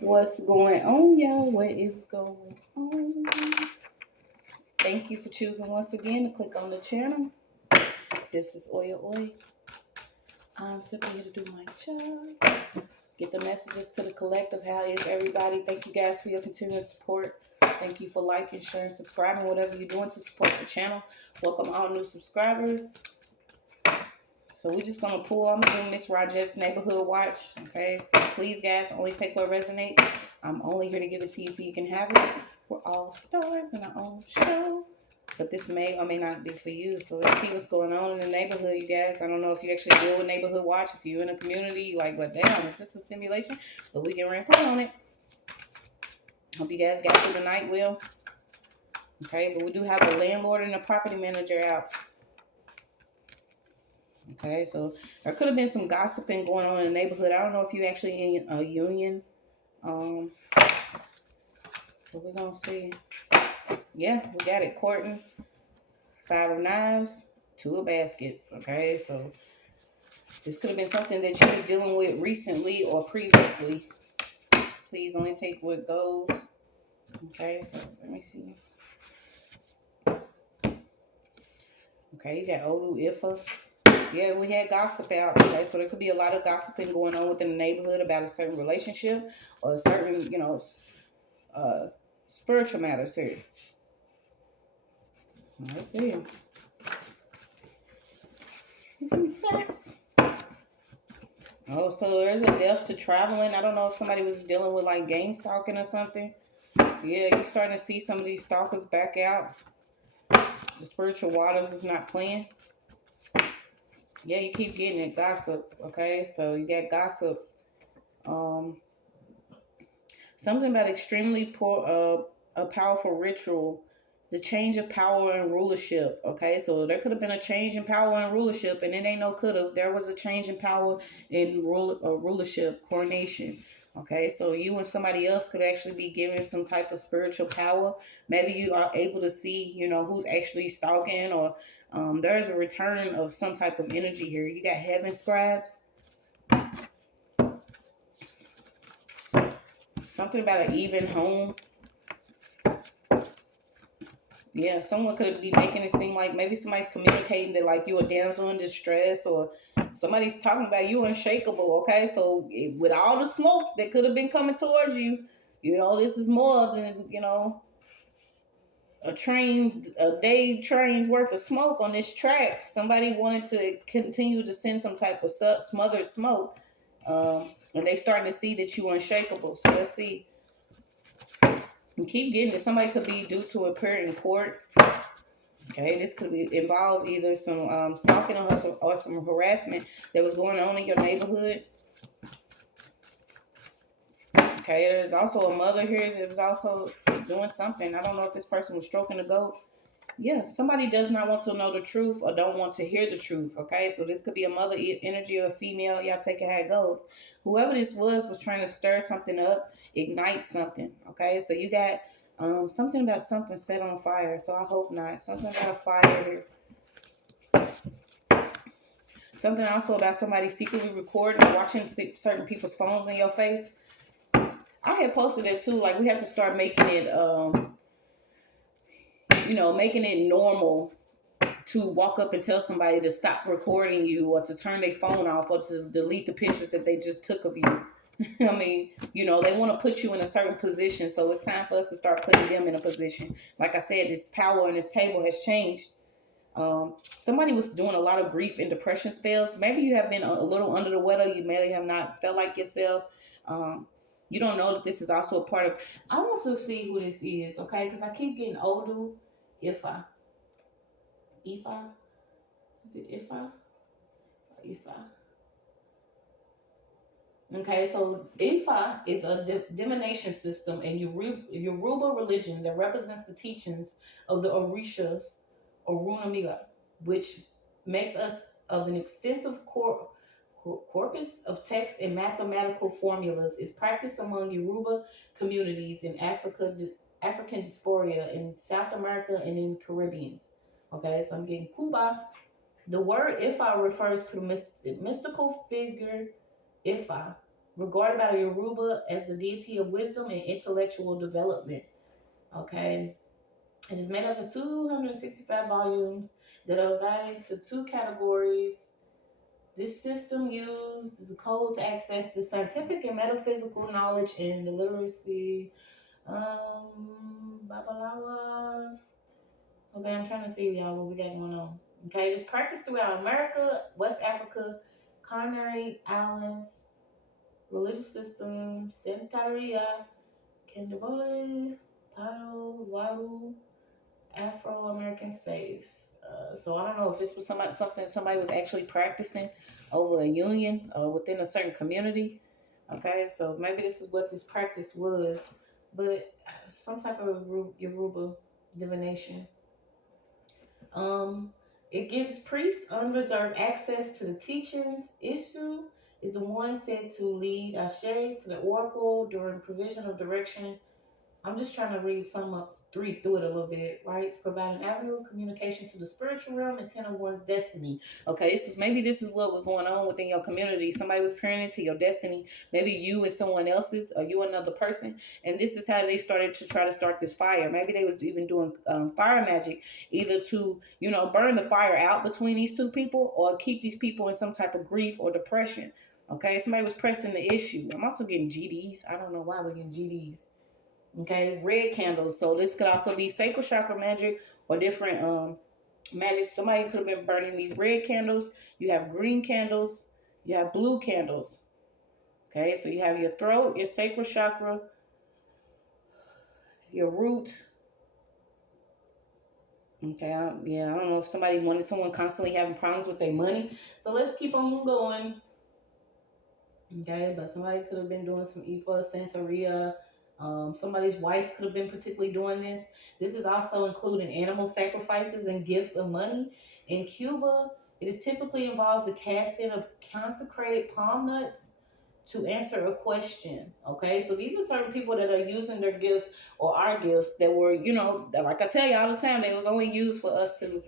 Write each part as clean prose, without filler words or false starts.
What's going on, y'all? What is going on? Thank you for choosing once again to click on the channel. This is OYAOY. I'm simply here to do my job. Get the messages to the collective. How is everybody? Thank you guys for your continued support. Thank you for liking, sharing, subscribing, whatever you're doing to support the channel. Welcome all new subscribers. So we're just going to pull. I'm going to do Miss Rogettes Neighborhood Watch. Okay, so please, guys, only take what resonates. I'm only here to give it to you so you can have it. We're all stars in our own show. But this may or may not be for you. So let's see what's going on in the neighborhood, you guys. I don't know if you actually deal with Neighborhood Watch. If you're in a community, you're like, what, damn, is this a simulation? But we can rank on it. Hope you guys got through the night well. Okay, but we do have a landlord and a property manager out. Okay, so there could have been some gossiping going on in the neighborhood. I don't know if you're actually in a union. But we're going to see. Yeah, we got it. Courting. 5 of knives. 2 of baskets. Okay, so this could have been something that you was dealing with recently or previously. Please only take what goes. Okay, so let me see. Okay, you got Odu Ifa. Yeah, we had gossip out. Okay, so there could be a lot of gossiping going on within the neighborhood about a certain relationship or a certain, spiritual matters here. Let's see. Facts. Oh, so there's a death to traveling. I don't know if somebody was dealing with like gang stalking or something. Yeah, you're starting to see some of these stalkers back out. The spiritual waters is not playing. Yeah, you keep getting it. Gossip. Okay, so you got gossip. Something about extremely poor, a powerful ritual. The change of power and rulership. Okay, so there could have been a change in power and rulership, and it ain't no could have. There was a change in power in rulership, coronation. Okay, so you and somebody else could actually be given some type of spiritual power. Maybe you are able to see, who's actually stalking, or there's a return of some type of energy here. You got heaven scribes. Something about an even home. Yeah, someone could be making it seem like maybe somebody's communicating that like you're a damsel in distress, or somebody's talking about you unshakable. Okay, so with all the smoke that could have been coming towards you, this is more than a day train's worth of smoke on this track. Somebody wanted to continue to send some type of smothered smoke, and they starting to see that you're unshakable. So let's see. And keep getting it. Somebody could be due to appear in court. Okay, this could be involve either some stalking or some harassment that was going on in your neighborhood. Okay, there's also a mother here that was also doing something. I don't know if this person was stroking the goat. Yeah, somebody does not want to know the truth or don't want to hear the truth. Okay, so this could be a mother energy or a female. Y'all take it how it goes. Whoever this was trying to stir something up, ignite something. Okay, so you got something about something set on fire. So I hope not. Something about a fire here. Something also about somebody secretly recording or watching certain people's phones in your face. I had posted it too. Like we have to start making it, making it normal to walk up and tell somebody to stop recording you or to turn their phone off or to delete the pictures that they just took of you. I mean, they want to put you in a certain position. So it's time for us to start putting them in a position. Like I said, this power on this table has changed. Somebody was doing a lot of grief and depression spells. Maybe you have been a little under the weather. You may have not felt like yourself. You don't know that this is also a part of. I want to see who this is, okay? Because I keep getting Odu Ifa. Ifa? Is it Ifa? Ifa. Okay, so Ifa is a divination system in Yoruba religion that represents the teachings of the Orishas or Runamila, which makes us of an extensive corpus of texts and mathematical formulas, is practiced among Yoruba communities in African diaspora in South America and in Caribbeans. Okay, so I'm getting Cuba. The word Ifa refers to the mystical figure Ifa, regarded by the Yoruba as the deity of wisdom and intellectual development. Okay. It is made up of 265 volumes that are divided into two categories. This system used a code to access the scientific and metaphysical knowledge and the literacy. Babalawas. Okay, I'm trying to see y'all what we got going on. Okay, it's practiced throughout America, West Africa, Canary Islands, religious system, Santeria, Candabole, Palo, Waru, Afro-American faiths. So I don't know if this was something somebody was actually practicing over a union or within a certain community. Okay, so maybe this is what this practice was, but some type of Yoruba divination. Um, it gives priests unreserved access to the teachings. Isu is the one said to lead Ashe to the oracle during provision of direction. I'm just trying to read some up, read through it a little bit, right? To provide an avenue of communication to the spiritual realm and tend one's destiny. Okay, maybe this is what was going on within your community. Somebody was praying into your destiny. Maybe you and someone else's, or you another person. And this is how they started to try to start this fire. Maybe they was even doing fire magic, either to, burn the fire out between these two people, or keep these people in some type of grief or depression. Okay, somebody was pressing the issue. I'm also getting GDs. I don't know why we're getting GDs. Okay, red candles. So this could also be sacral chakra magic or different magic. Somebody could have been burning these red candles. You have green candles. You have blue candles. Okay, so you have your throat, your sacral chakra, your root. Okay, I don't know if somebody wanted someone constantly having problems with their money. So let's keep on going. Okay, but somebody could have been doing some Ifa, Santeria. Somebody's wife could have been particularly doing this. This is also including animal sacrifices and gifts of money. In Cuba, it is typically involves the casting of consecrated palm nuts to answer a question. Okay, so these are certain people that are using their gifts or our gifts that were, like I tell you all the time, they was only used for us to,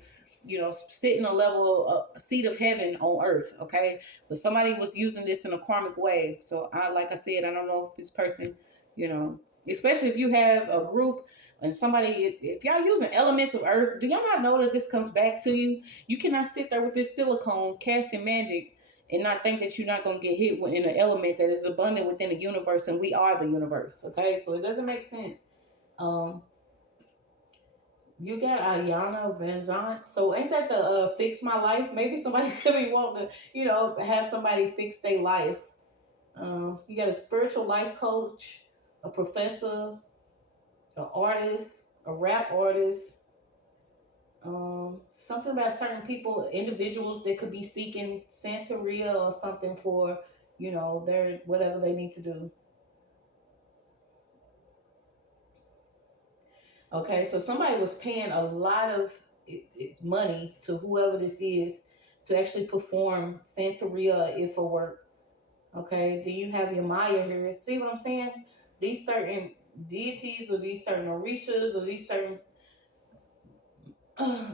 sit in a seat of heaven on earth. Okay, but somebody was using this in a karmic way. So like I said, I don't know if this person, especially if you have a group and somebody, if y'all using elements of earth, do y'all not know that this comes back to you? You cannot sit there with this silicone casting magic and not think that you're not going to get hit in an element that is abundant within the universe, and we are the universe. Okay, so it doesn't make sense. You got Ayana Vanzant. So ain't that the fix my life? Maybe somebody could be wanting to, have somebody fix their life. You got a spiritual life coach, a professor, an artist, a rap artist. Something about certain people, individuals that could be seeking Santeria or something for, their whatever they need to do. Okay, so somebody was paying a lot of money to whoever this is to actually perform Santeria if for work. Okay, then you have your Maya here. See what I'm saying? These certain deities or these certain orishas or these certain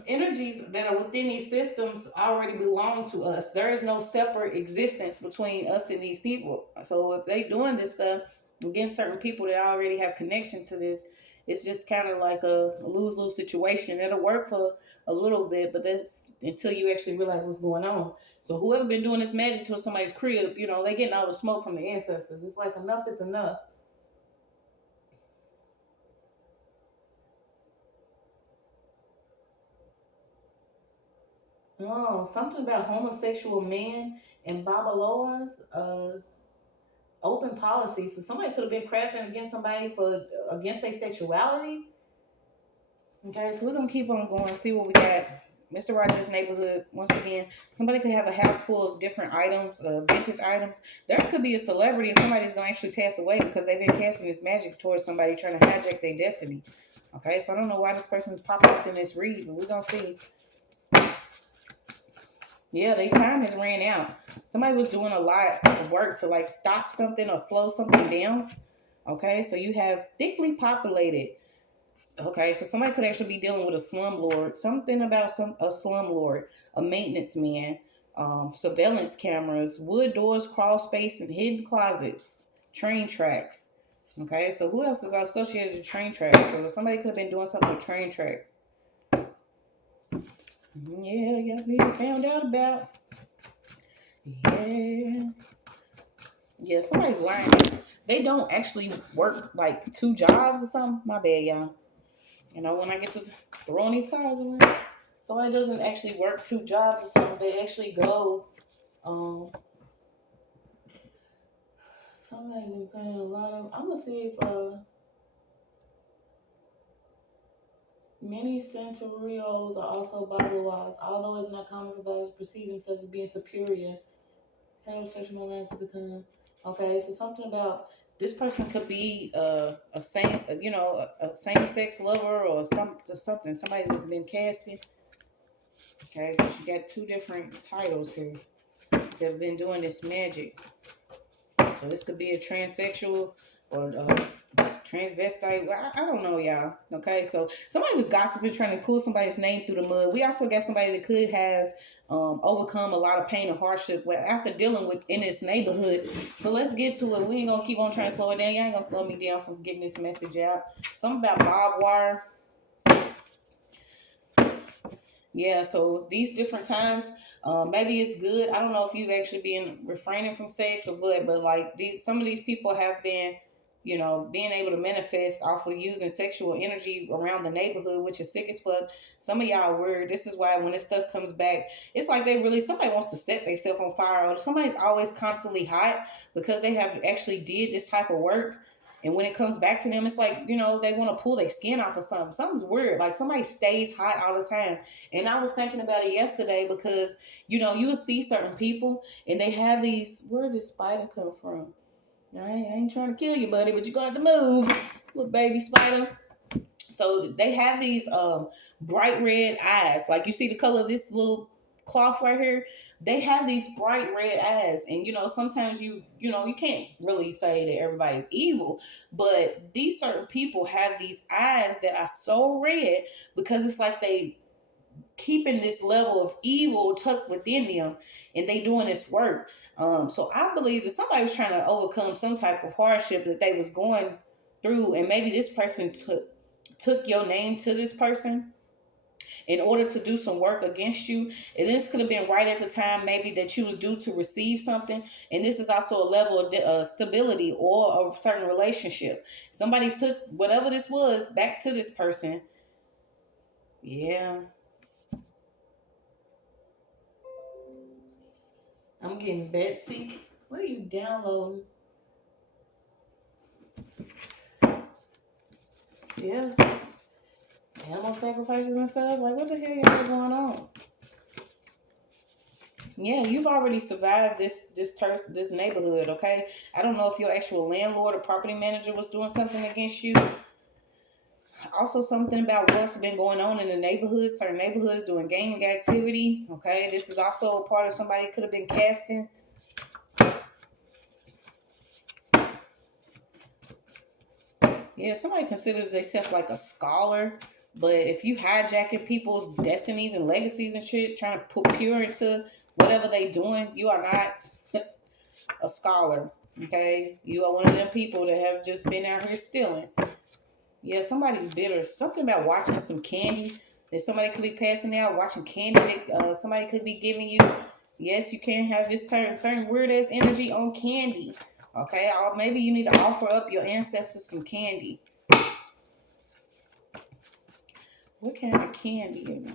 energies that are within these systems already belong to us. There is no separate existence between us and these people. So if they doing this stuff against certain people that already have connection to this, it's just kind of like a lose-lose situation. It'll work for a little bit, but that's until you actually realize what's going on. So whoever been doing this magic to somebody's crib, they getting all the smoke from the ancestors. It's like enough is enough. Oh, something about homosexual men and babaloas, open policy. So somebody could have been crafting against somebody against their sexuality. Okay, so we're gonna keep on going, see what we got. Mr. Rogers' neighborhood, once again, somebody could have a house full of different items, vintage items. There could be a celebrity, or somebody's gonna actually pass away because they've been casting this magic towards somebody trying to hijack their destiny. Okay, so I don't know why this person's popping up in this read, but we're gonna see. Yeah, their time has ran out. Somebody was doing a lot of work to like stop something or slow something down. Okay, so you have thickly populated. Okay, so somebody could actually be dealing with a slumlord. Something about a slumlord, a maintenance man. surveillance cameras, wood doors, crawl space, and hidden closets, train tracks. Okay, so who else is associated to train tracks? So somebody could have been doing something with train tracks. Yeah, we found out about. Yeah, somebody's lying. They don't actually work like 2 jobs or something. My bad, y'all. You know, when I get to throwing these cards around, somebody doesn't actually work 2 jobs or something. They actually go. Somebody been paying a lot of. I'm gonna see if many Santerios are also Bible-wise, although it's not common for those perceiving themselves as being superior. Heterosexual line to become. Okay, so something about this person could be a same-sex lover or something. Somebody that's been casting. Okay, because you got 2 different titles here. They've been doing this magic. So this could be a transsexual or transvestite. Well, I don't know, y'all. Okay, so somebody was gossiping, trying to pull somebody's name through the mud. We also got somebody that could have overcome a lot of pain and hardship after dealing with in this neighborhood. So let's get to it. We ain't gonna keep on trying to slow it down. Y'all ain't gonna slow me down from getting this message out. Something about barbed wire. Yeah, so these different times, maybe it's good. I don't know if you've actually been refraining from sex or what, but like some of these people have been, being able to manifest off of using sexual energy around the neighborhood, which is sick as fuck. Some of y'all are weird. This is why when this stuff comes back, it's like somebody wants to set themselves on fire, or somebody's always constantly hot because they have actually did this type of work. And when it comes back to them, it's like, they want to pull their skin off or something. Something's weird. Like somebody stays hot all the time. And I was thinking about it yesterday because, you will see certain people and they have these, where did this spider come from? I ain't trying to kill you, buddy, but you got to move, little baby spider. So they have these bright red eyes. Like you see the color of this little cloth right here. They have these bright red eyes, and sometimes you can't really say that everybody's evil, but these certain people have these eyes that are so red because it's like they keeping this level of evil tucked within them, and they doing this work. So I believe that somebody was trying to overcome some type of hardship that they was going through, and maybe this person took your name to this person in order to do some work against you. And this could have been right at the time maybe that you was due to receive something. And this is also a level of stability or a certain relationship. Somebody took whatever this was back to this person. Yeah. I'm getting Betsy. What are you downloading? Yeah. Animal sacrifices and stuff. Like, what the hell y'all going on? Yeah, you've already survived this neighborhood, okay? I don't know if your actual landlord or property manager was doing something against you. Also, something about what's been going on in the neighborhood. Certain neighborhoods doing gaming activity, okay? This is also a part of somebody could have been casting. Yeah, somebody considers themselves like a scholar. But if you hijacking people's destinies and legacies and shit, trying to put pure into whatever they doing, you are not a scholar, okay? You are one of them people that have just been out here stealing. Yeah, somebody's bitter. Something about watching some candy that somebody could be passing out, watching candy that somebody could be giving you. Yes, you can have this certain weird-ass energy on candy, okay? Or maybe you need to offer up your ancestors some candy. What kind of candy?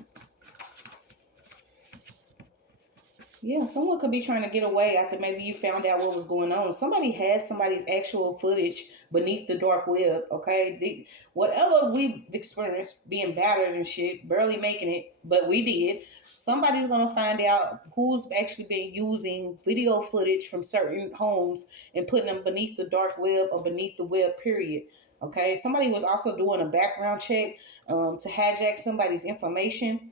Yeah, someone could be trying to get away after maybe you found out what was going on. Somebody has somebody's actual footage beneath the dark web, okay? Whatever we've experienced, being battered and shit, barely making it, but we did. Somebody's going to find out who's actually been using video footage from certain homes and putting them beneath the dark web or beneath the web, period. Okay, somebody was also doing a background check to hijack somebody's information.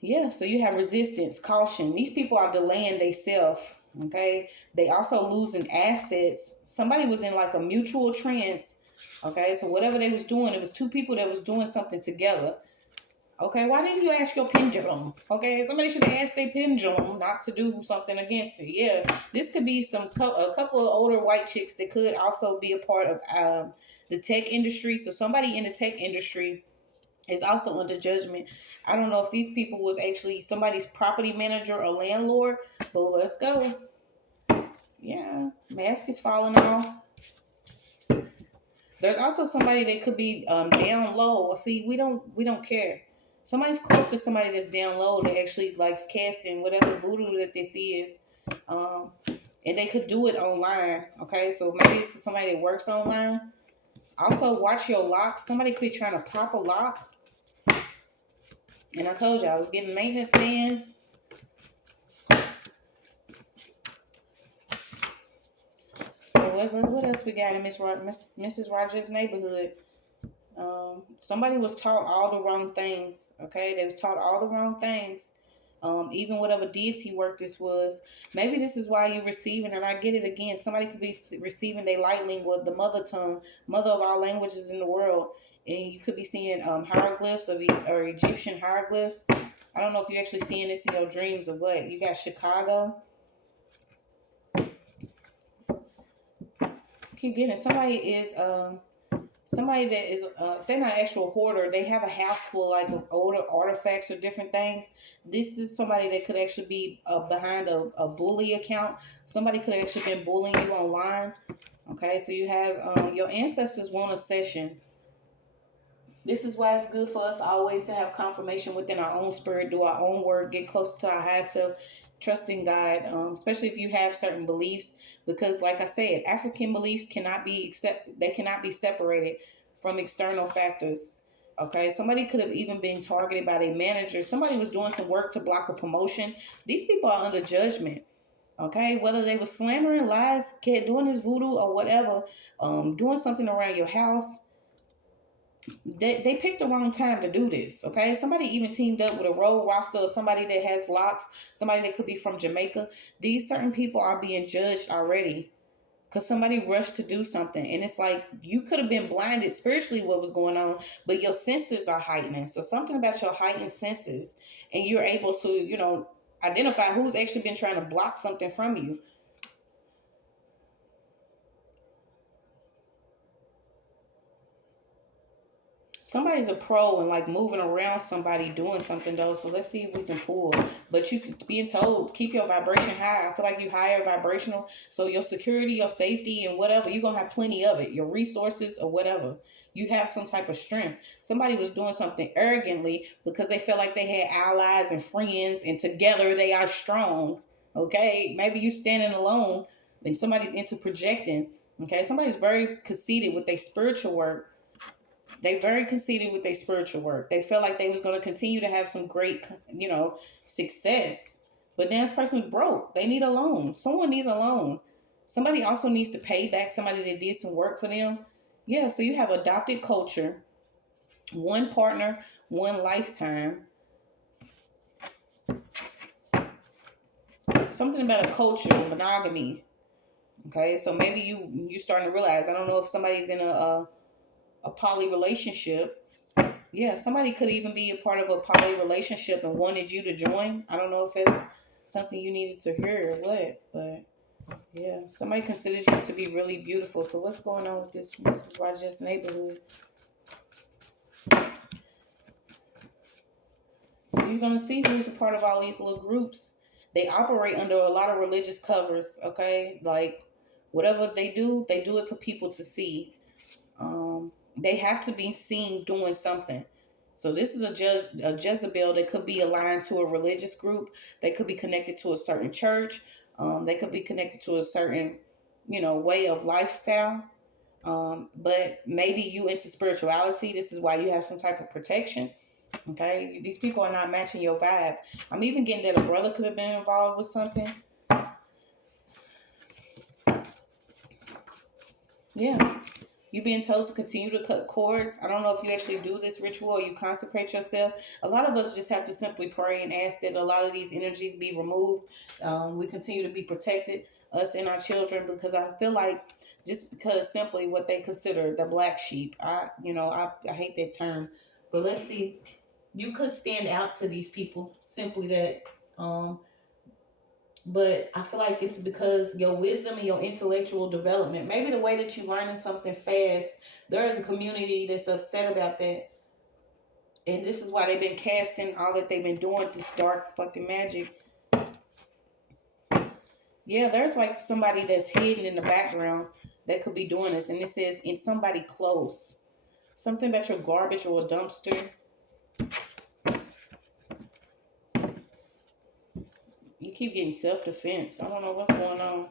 Yeah, so you have resistance, caution. These people are delaying themselves, okay? They also losing assets. Somebody was in like a mutual trance, okay? So whatever they was doing, it was 2 people that was doing something together. Okay, why didn't you ask your pendulum? Okay, somebody should have asked their pendulum not to do something against it. Yeah, this could be a couple of older white chicks that could also be a part of the tech industry. So somebody in the tech industry is also under judgment. I don't know if these people was actually somebody's property manager or landlord, but let's go. Yeah, mask is falling off. There's also somebody that could be down low. See, we don't care. Somebody's close to somebody that's down low that actually likes casting whatever voodoo that this is, um, and they could do it online. Okay, so maybe it's somebody that works online. Also, watch your locks. Somebody could be trying to pop a lock. And I told you I was giving maintenance man. So what else we got in Mrs. Rogers' neighborhood? Somebody was taught all the wrong things. Okay, they was taught all the wrong things. Even whatever deity work this was, maybe this is why you're receiving. And I get it again. Somebody could be receiving their light language, the mother tongue, mother of all languages in the world, and you could be seeing hieroglyphs or Egyptian hieroglyphs. I don't know if you're actually seeing this in your dreams or what. You got Chicago. Keep getting it. Somebody that is, if they're not an actual hoarder, they have a house full like of older artifacts or different things. This is somebody that could actually be behind a bully account. Somebody could have actually been bullying you online. Okay, so you have your ancestors want a session. This is why it's good for us always to have confirmation within our own spirit, do our own work, get closer to our higher self, trust in God, especially if you have certain beliefs. Because, like I said, African beliefs cannot be separated from external factors. Okay, somebody could have even been targeted by their manager. Somebody was doing some work to block a promotion. These people are under judgment. Okay, whether they were slandering, lies, doing this voodoo or whatever, doing something around your house. They picked the wrong time to do this. Okay, somebody even teamed up with a road roster of somebody that has locks, somebody that could be from Jamaica. These certain people are being judged already because somebody rushed to do something, and it's like you could have been blinded spiritually what was going on, but your senses are heightening. So something about your heightened senses, and you're able to identify who's actually been trying to block something from you. Somebody's a pro and like moving around somebody doing something though. So let's see if we can pull. But you being told keep your vibration high. I feel like you higher vibrational. So your security, your safety, and whatever, you're gonna have plenty of it. Your resources or whatever. You have some type of strength. Somebody was doing something arrogantly because they felt like they had allies and friends and together they are strong. Okay. Maybe you standing alone and somebody's into projecting. Okay. Somebody's very conceited with their spiritual work. They very conceited with their spiritual work. They felt like they was going to continue to have some great, success. But now this person's broke. They need a loan. Someone needs a loan. Somebody also needs to pay back somebody that did some work for them. Yeah, so you have adopted culture, one partner, one lifetime. Something about a culture, monogamy. Okay, so maybe you starting to realize. I don't know if somebody's in a poly relationship. Yeah, somebody could even be a part of a poly relationship and wanted you to join. I don't know if it's something you needed to hear or what, but yeah, somebody considers you to be really beautiful. So what's going on with this Mrs. Rogettes neighborhood? You're going to see who's a part of all these little groups. They operate under a lot of religious covers, okay? Like, whatever they do it for people to see. They have to be seen doing something. So this is a Jezebel that could be aligned to a religious group. They could be connected to a certain church. They could be connected to a certain, way of lifestyle. But maybe you into spirituality. This is why you have some type of protection. Okay, these people are not matching your vibe. I'm even getting that a brother could have been involved with something. Yeah. You being told to continue to cut cords. I don't know if you actually do this ritual or you consecrate yourself. A lot of us just have to simply pray and ask that a lot of these energies be removed. We continue to be protected, us and our children, because I feel like just because simply what they consider the black sheep. I hate that term, but let's see. You could stand out to these people, simply that. But I feel like it's because your wisdom and your intellectual development, maybe the way that you're learning something fast, there is a community that's upset about that. And this is why they've been casting all that they've been doing, this dark fucking magic. Yeah, there's like somebody that's hidden in the background that could be doing this. And it says in somebody close. Something about your garbage or a dumpster. You keep getting self-defense. I don't know what's going on.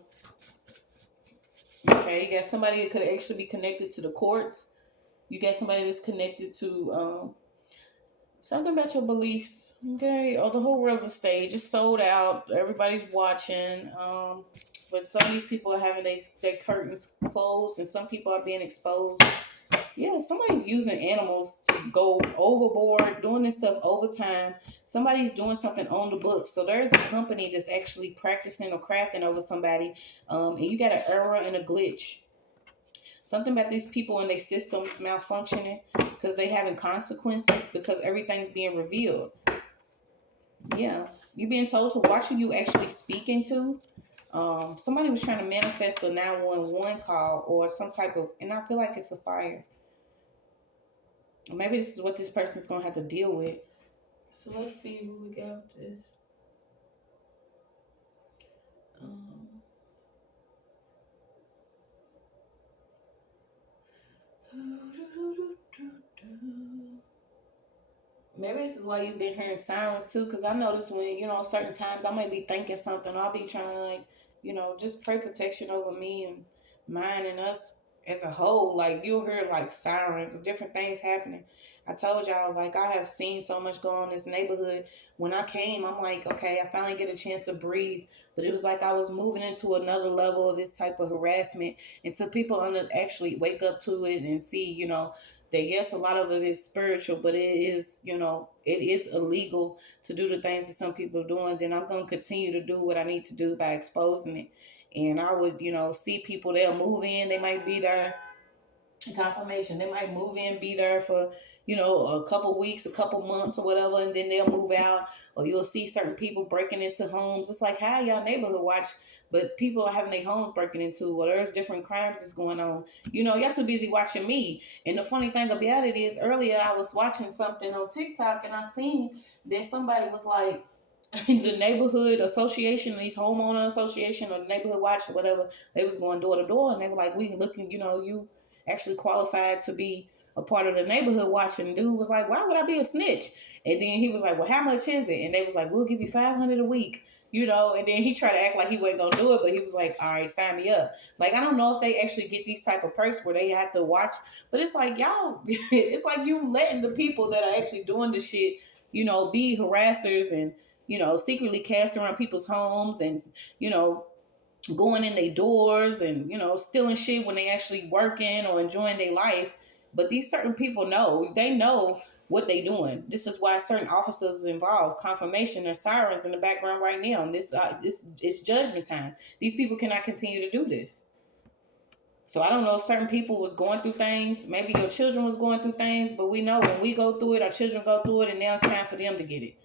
Okay, you got somebody that could actually be connected to the courts. You got somebody that's connected to something about your beliefs. Okay, or the whole world's a stage. It's sold out. Everybody's watching. But some of these people are having their curtains closed, and some people are being exposed. Yeah, somebody's using animals to go overboard, doing this stuff overtime. Somebody's doing something on the books. So there's a company that's actually practicing or crafting over somebody, and you got an error and a glitch. Something about these people and their systems malfunctioning because they having consequences because everything's being revealed. Yeah, you're being told to watch who you actually speaking to. Somebody was trying to manifest a 911 call or some type of, and I feel like it's a fire. Maybe this is what this person's going to have to deal with. So let's see what we got with this. Maybe this is why you've been hearing sirens too, because I notice when, certain times I might be thinking something, I'll be trying to, like, just pray protection over me and mine and us as a whole. Like, you'll hear like sirens or different things happening. I told y'all, like, I have seen so much go on in this neighborhood. When I came, I'm like, okay, I finally get a chance to breathe. But it was like I was moving into another level of this type of harassment until people actually wake up to it and see, that yes, a lot of it is spiritual, but it is, it is illegal to do the things that some people are doing. Then I'm going to continue to do what I need to do by exposing it. And I would, see people, they'll move in, they might be there. Confirmation, they might move in, be there for a couple weeks, a couple months or whatever, and then they'll move out. Or you'll see certain people breaking into homes. It's like, how y'all neighborhood watch, but people are having their homes breaking into, or there's different crimes that's going on. Y'all so busy watching me. And the funny thing about it is, earlier I was watching something on TikTok and I seen that somebody was like, the neighborhood association, these homeowner association or the neighborhood watch or whatever, they was going door to door and they were like, we looking, you actually qualified to be a part of the neighborhood watch. And dude was like, why would I be a snitch? And then he was like, well, how much is it? And they was like, we'll give you $500 a week, and then he tried to act like he wasn't gonna do it, but he was like, all right, sign me up. Like, I don't know if they actually get these type of perks where they have to watch, but it's like, y'all, it's like you letting the people that are actually doing the shit, be harassers and, secretly cast around people's homes and, going in their doors and, stealing shit when they actually working or enjoying their life. But these certain people they know what they doing. This is why certain officers involved. Confirmation and sirens in the background right now. And this it's judgment time. These people cannot continue to do this. So I don't know if certain people was going through things. Maybe your children was going through things, but we know when we go through it, our children go through it, and now it's time for them to get it.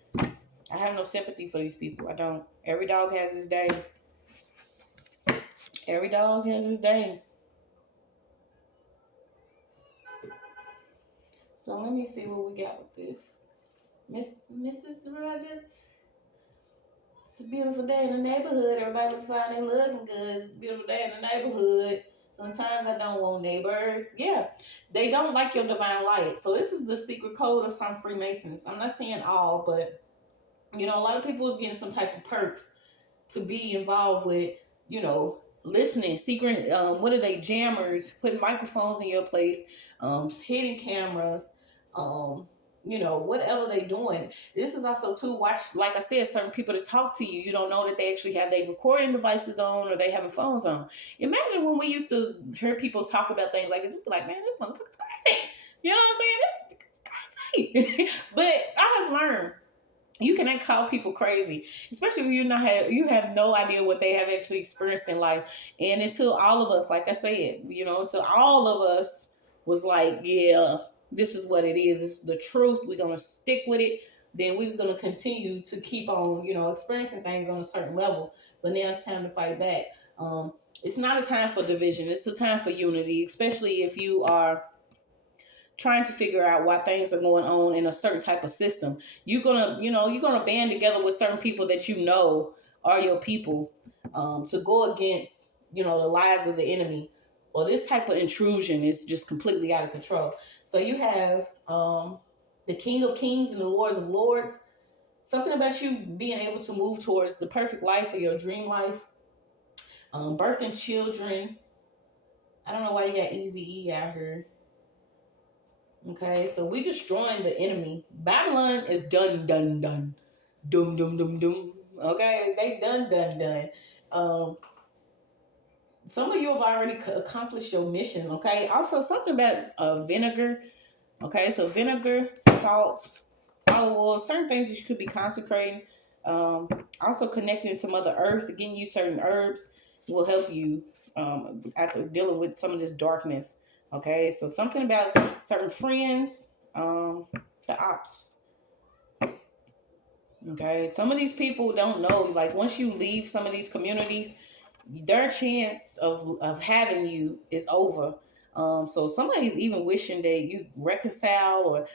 I have no sympathy for these people. I don't. Every dog has his day. Every dog has his day. So let me see what we got with this. Mrs. Rogettes. It's a beautiful day in the neighborhood. Everybody looks fine and looking good. It's a beautiful day in the neighborhood. Sometimes I don't want neighbors. Yeah, they don't like your divine light. So this is the secret code of some Freemasons. I'm not saying all, but a lot of people is getting some type of perks to be involved with, listening, secret, what are they, jammers, putting microphones in your place, hidden cameras, whatever they doing. This is also to watch, like I said, certain people that talk to you. You don't know that they actually have their recording devices on or they having phones on. Imagine when we used to hear people talk about things like this. We'd be like, man, this motherfucker's crazy. You know what I'm saying? This is crazy. But I have learned you cannot call people crazy, especially when you have no idea what they have actually experienced in life. And until all of us, like I said, until all of us was like, yeah, this is what it is. It's the truth. We're going to stick with it. Then we was going to continue to keep on, experiencing things on a certain level. But now it's time to fight back. It's not a time for division. It's a time for unity, especially if you are trying to figure out why things are going on in a certain type of system. You're gonna band together with certain people that are your people, to go against the lies of the enemy, or this type of intrusion is just completely out of control. So you have the King of Kings and the Lords of Lords. Something about you being able to move towards the perfect life or your dream life, birthing children. I don't know why you got Easy E out here. Okay, so we destroying the enemy. Babylon is done. Doom, doom, doom, doom. Okay, they done. Some of you have already accomplished your mission. Okay, also something about vinegar. Okay, so vinegar, salt, olive oil, certain things that you could be consecrating. Also connecting to Mother Earth, getting you certain herbs will help you after dealing with some of this darkness. Okay, so something about certain friends, the ops. Okay, some of these people don't know, like once you leave some of these communities, their chance of having you is over. So somebody's even wishing that you reconcile, or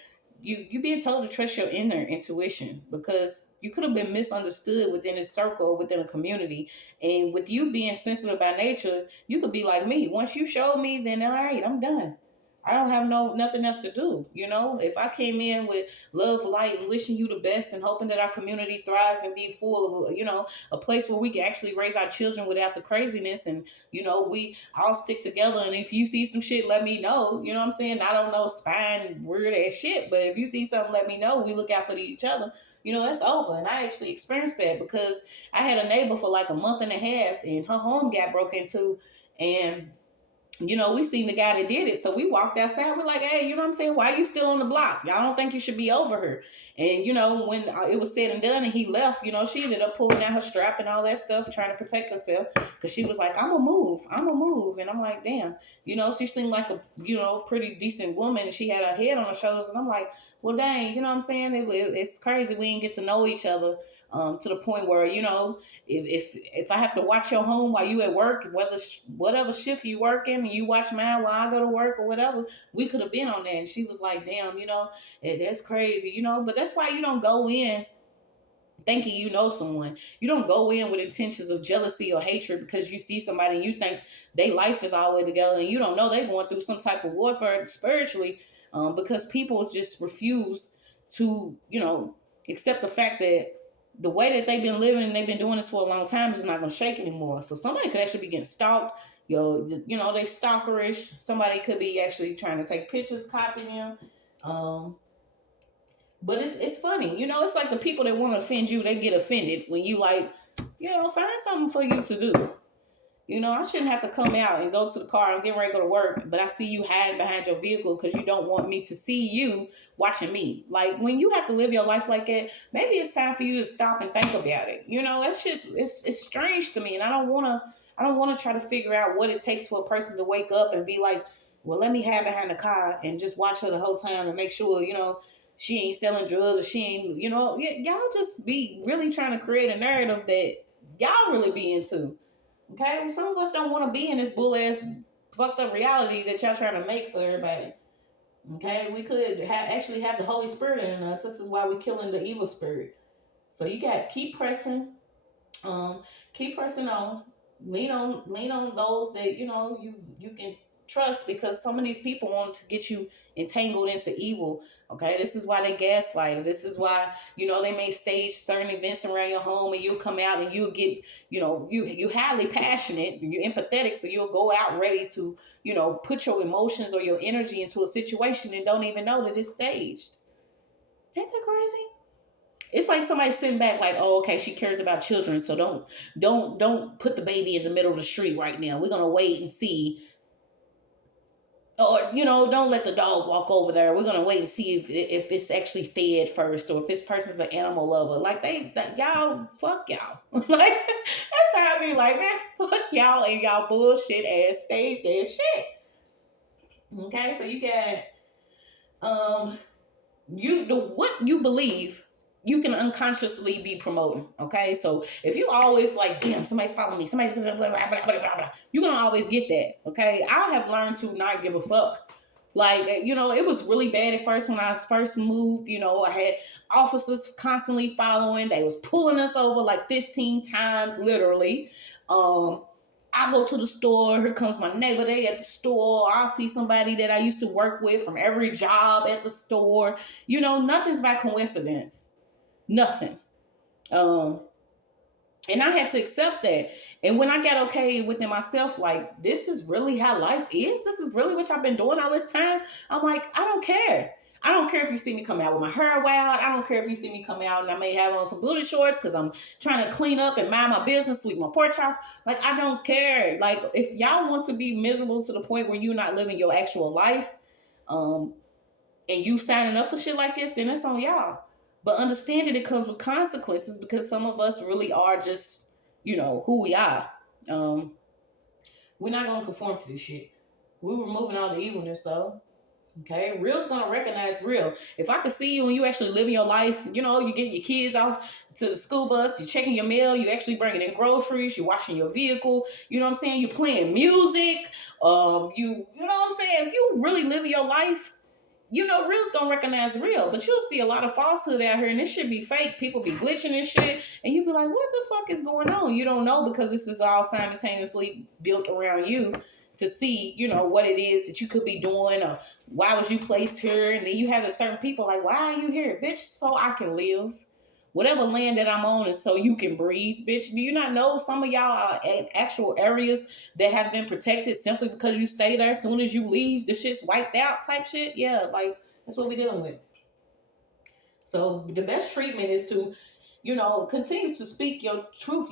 you being told to trust your inner intuition, because you could have been misunderstood within a circle, within a community. And with you being sensitive by nature, you could be like me. Once you showed me, then all right, I'm done. I don't have nothing else to do. If I came in with love, light, and wishing you the best, and hoping that our community thrives and be full of a place where we can actually raise our children without the craziness, and we all stick together. And if you see some shit, let me know. You know what I'm saying? I don't know spine weird ass shit, but if you see something, let me know. We look out for each other. That's over. And I actually experienced that, because I had a neighbor for like a month and a half, and her home got broke into, and we seen the guy that did it. So we walked outside. We're like, hey, you know what I'm saying? Why are you still on the block? Y'all don't think you should be over here. And, when it was said and done and he left, she ended up pulling out her strap and all that stuff, trying to protect herself. Because she was like, I'm going to move. And I'm like, damn. She seemed like a, pretty decent woman. And she had her head on her shoulders. And I'm like, well, dang, you know what I'm saying? It's crazy. We didn't get to know each other to the point where, if I have to watch your home while you at work, whatever shift you working, and you watch mine while I go to work or whatever, we could have been on that. And she was like, damn, that's crazy, but that's why you don't go in thinking you know someone. You don't go in with intentions of jealousy or hatred because you see somebody and you think their life is all the way together, and you don't know they're going through some type of warfare spiritually, because people just refuse to, accept the fact that the way that they've been living and they've been doing this for a long time is not going to shake anymore. So somebody could actually be getting stalked. They stalkerish. Somebody could be actually trying to take pictures, copy them. But it's funny. It's like the people that want to offend you, they get offended when you find something for you to do. I shouldn't have to come out and go to the car and get ready to go to work, but I see you hiding behind your vehicle because you don't want me to see you watching me. Like, when you have to live your life like that, maybe it's time for you to stop and think about it. It's strange to me, and I don't want to try to figure out what it takes for a person to wake up and be like, well, let me hide behind the car and just watch her the whole time and make sure, she ain't selling drugs, or she ain't, y'all just be really trying to create a narrative that y'all really be into. Okay, well, some of us don't want to be in this bull ass fucked up reality that y'all trying to make for everybody. Okay, we could actually have the Holy Spirit in us. This is why we're killing the evil spirit. So you got keep pressing on, lean on those that you can trust, because some of these people want to get you entangled into evil. Okay, this is why they gaslight. This is why they may stage certain events around your home, and you'll come out and you'll get you highly passionate, you're empathetic, so you'll go out ready to put your emotions or your energy into a situation and don't even know that it's staged. Ain't that crazy? It's like somebody sitting back like, oh, okay, she cares about children, so don't put the baby in the middle of the street right now. We're gonna wait and see. Or, don't let the dog walk over there. We're gonna wait and see if it's actually fed first, or if this person's an animal lover. Like y'all, fuck y'all. Like, that's how I be like, man, fuck y'all and y'all bullshit ass staged ass shit. Okay, so you got What you believe, you can unconsciously be promoting. Okay, so if you always like, damn, somebody's following me, somebody's blah, blah, blah, blah, blah, blah, you're gonna always get that. Okay, I have learned to not give a fuck. Like, it was really bad at first when I first moved. I had officers constantly following. They was pulling us over like 15 times, literally. I go to the store. Here comes my neighbor. They at the store. I'll see somebody that I used to work with from every job at the store. Nothing's by coincidence. Nothing. And I had to accept that. And when I got okay within myself, like, this is really how life is. This is really what I've been doing all this time. I'm like, I don't care. I don't care if you see me come out with my hair wild. I don't care if you see me come out and I may have on some booty shorts because I'm trying to clean up and mind my business, sweep my porch off. Like, I don't care. Like, if y'all want to be miserable to the point where you're not living your actual life, and you signing up for shit like this, then it's on y'all. But understanding it comes with consequences, because some of us really are just, who we are. We're not going to conform to this shit. We're removing all the evilness, though. Okay, real's gonna recognize real. If I could see you and you actually living your life, you getting your kids off to the school bus, you're checking your mail, you actually bringing in groceries, you're washing your vehicle, you know what I'm saying? You're playing music, you know what I'm saying? If you really living your life, real's gonna recognize real. But you'll see a lot of falsehood out here, and this shit be fake. People be glitching and shit, and you be like, what the fuck is going on? You don't know, because this is all simultaneously built around you to see, what it is that you could be doing, or why was you placed here. And then you have a certain people like, why are you here? Bitch, so I can live. Whatever land that I'm on is so you can breathe, bitch. Do you not know some of y'all are in actual areas that have been protected simply because you stay there? As soon as you leave, the shit's wiped out type shit. Yeah, like, that's what we're dealing with. So the best treatment is to, continue to speak your truth.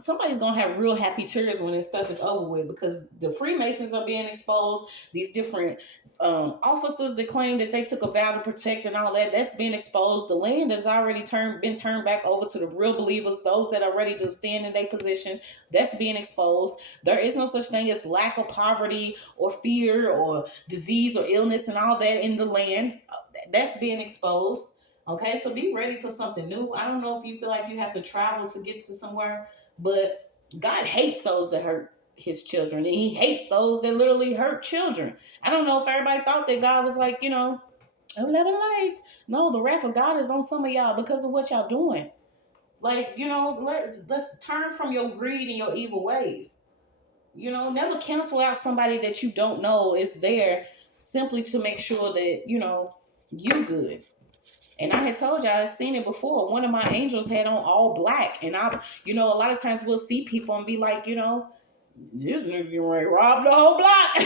Somebody's gonna have real happy tears when this stuff is over with, because the Freemasons are being exposed. These different officers that claim that they took a vow to protect and all that's being exposed. The land has already been turned back over to the real believers, those that are ready to stand in their position. That's being exposed. There is no such thing as lack of poverty or fear or disease or illness and all that in the land. That's being exposed. Okay, so be ready for something new. I don't know if you feel like you have to travel to get to somewhere, but God hates those that hurt his children, and he hates those that literally hurt children. I don't know if everybody thought that God was like, 11 lights. No, the wrath of God is on some of y'all because of what y'all doing. Like, let's turn from your greed and your evil ways. Never cancel out somebody that you don't know is there simply to make sure that, you good. And I had told y'all, I've seen it before. One of my angels had on all black. And a lot of times we'll see people and be like, this nigga getting ready to rob the whole block. I'm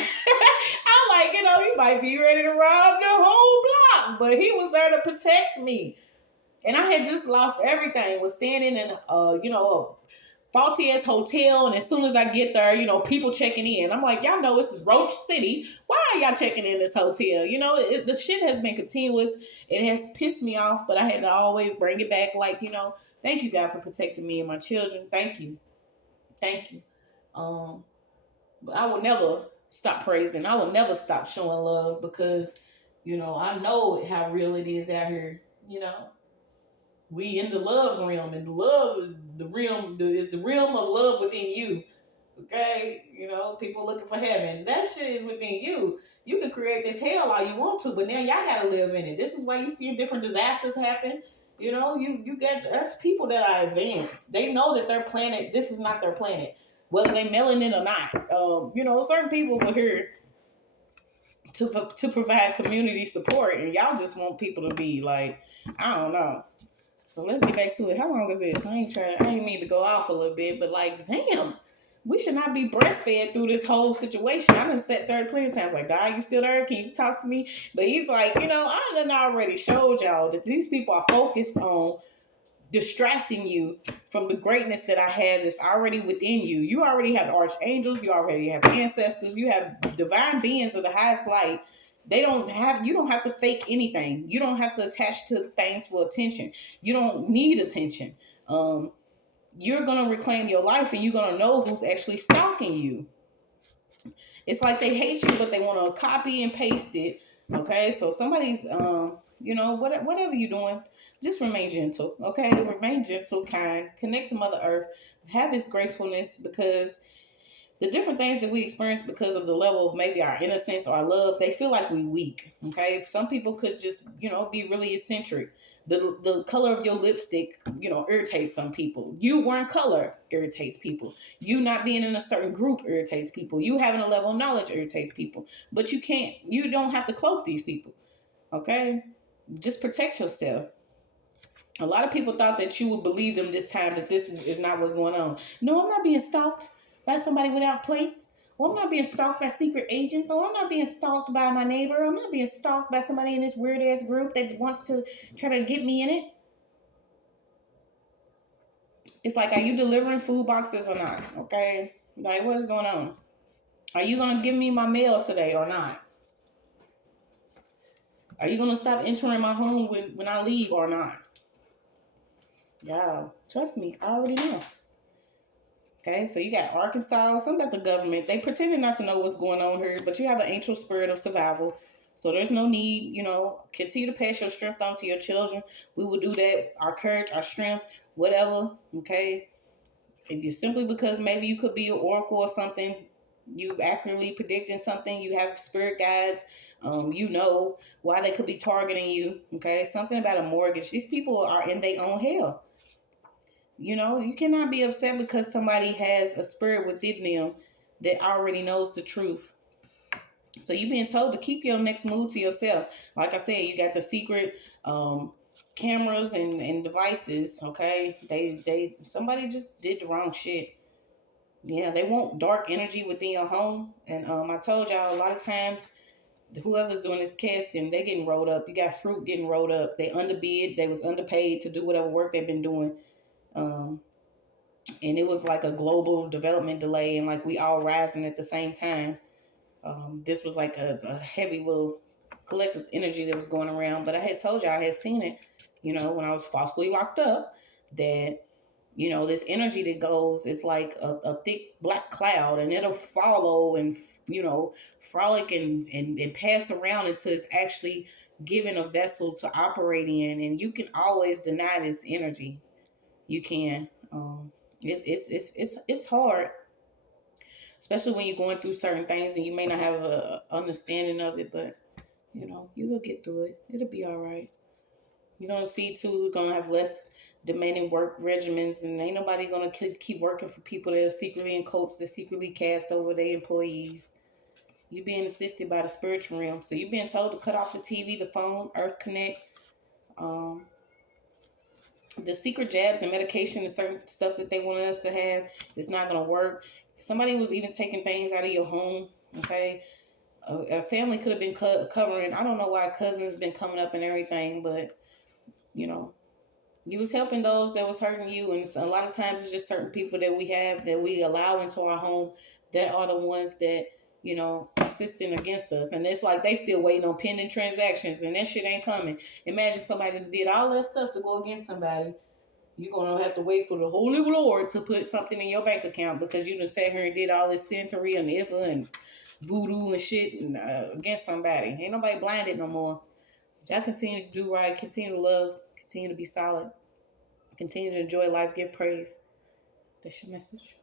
like, he might be ready to rob the whole block. But he was there to protect me. And I had just lost everything. Was standing in, a faulty ass hotel, and as soon as I get there, people checking in. I'm like, y'all know this is Roach City. Why are y'all checking in this hotel? The shit has been continuous. It has pissed me off, but I had to always bring it back. Like, thank you, God, for protecting me and my children. Thank you. But I will never stop praising. I will never stop showing love, because, I know how real it is out here. We in the love realm, and the love is the realm of love within you. Okay, people looking for heaven. That shit is within you. You can create this hell all you want to, but now y'all gotta live in it. This is why you see different disasters happen. There's people that are advanced. They know that their planet, this is not their planet, whether they melanin or not. Certain people were here to provide community support, and y'all just want people to be like, I don't know. So let's get back to it. How long is this? I ain't mean to go off a little bit, but like, damn, we should not be breastfed through this whole situation. I done sat there plenty of times like, God, you still there? Can you talk to me? But he's like, I done already showed y'all that these people are focused on distracting you from the greatness that I have that's already within you. You already have archangels. You already have ancestors. You have divine beings of the highest light. You don't have to fake anything. You don't have to attach to things for attention. You don't need attention. You're going to reclaim your life, and you're going to know who's actually stalking you. It's like they hate you, but they want to copy and paste it Okay, so somebody's, whatever you're doing, just remain gentle. Okay, remain gentle, kind, connect to Mother Earth, have this gracefulness, because the different things that we experience because of the level of maybe our innocence or our love, they feel like we weak. Okay, some people could just be really eccentric. The color of your lipstick irritates some people. You wearing color irritates people. You not being in a certain group irritates people. You having a level of knowledge irritates people. But you don't have to cloak these people. Okay, just protect yourself. A lot of people thought that you would believe them this time, that this is not what's going on. No, I'm not being stalked by somebody without plates. Or I'm not being stalked by secret agents. Or I'm not being stalked by my neighbor. I'm not being stalked by somebody in this weird ass group that wants to try to get me in it. It's like, are you delivering food boxes or not? Okay? Like, what's going on? Are you going to give me my mail today or not? Are you going to stop entering my home when I leave or not? Yeah, trust me, I already know. Okay, so you got Arkansas, something about the government. They pretended not to know what's going on here, but you have an ancient spirit of survival. So there's no need, continue to pass your strength on to your children. We will do that. Our courage, our strength, whatever. Okay. If you simply because maybe you could be an oracle or something, you accurately predicting something, you have spirit guides, you know why they could be targeting you. Okay. Something about a mortgage. These people are in their own hell. You cannot be upset because somebody has a spirit within them that already knows the truth. So you're being told to keep your next move to yourself. Like I said, you got the secret cameras and devices. Okay, somebody just did the wrong shit. Yeah, they want dark energy within your home, and I told y'all a lot of times whoever's doing this casting, they getting rolled up. You got fruit getting rolled up. They underbid. They was underpaid to do whatever work they've been doing. And it was like a global development delay, and like we all rising at the same time. This was like a heavy little collective energy that was going around. But I had told you I had seen it, when I was falsely locked up, that this energy that goes, it's like a thick black cloud, and it'll follow and frolic and pass around until it's actually given a vessel to operate in, and you can always deny this energy. You can. It's hard, especially when you're going through certain things and you may not have a understanding of it, but you will get through it. It'll be all right. You're gonna see too. We're gonna have less demanding work regimens, and ain't nobody gonna keep working for people that are secretly in cults that secretly cast over their employees. You're being assisted by the spiritual realm, so you're being told to cut off the TV, the phone, Earth Connect. The secret jabs and medication and certain stuff that they want us to have, it's not going to work. Somebody was even taking things out of your home. Okay. A family could have been covering. I don't know why cousins been coming up and everything, but you was helping those that was hurting you. And a lot of times it's just certain people that we have that we allow into our home that are the ones that, assisting against us. And it's like they still waiting on pending transactions, and that shit ain't coming. Imagine somebody that did all that stuff to go against somebody. You're going to have to wait for the Holy Lord to put something in your bank account because you done sat here and did all this Santeria and Ifa and voodoo and shit and, against somebody. Ain't nobody blinded no more. Y'all continue to do right, continue to love, continue to be solid, continue to enjoy life, give praise. That's your message.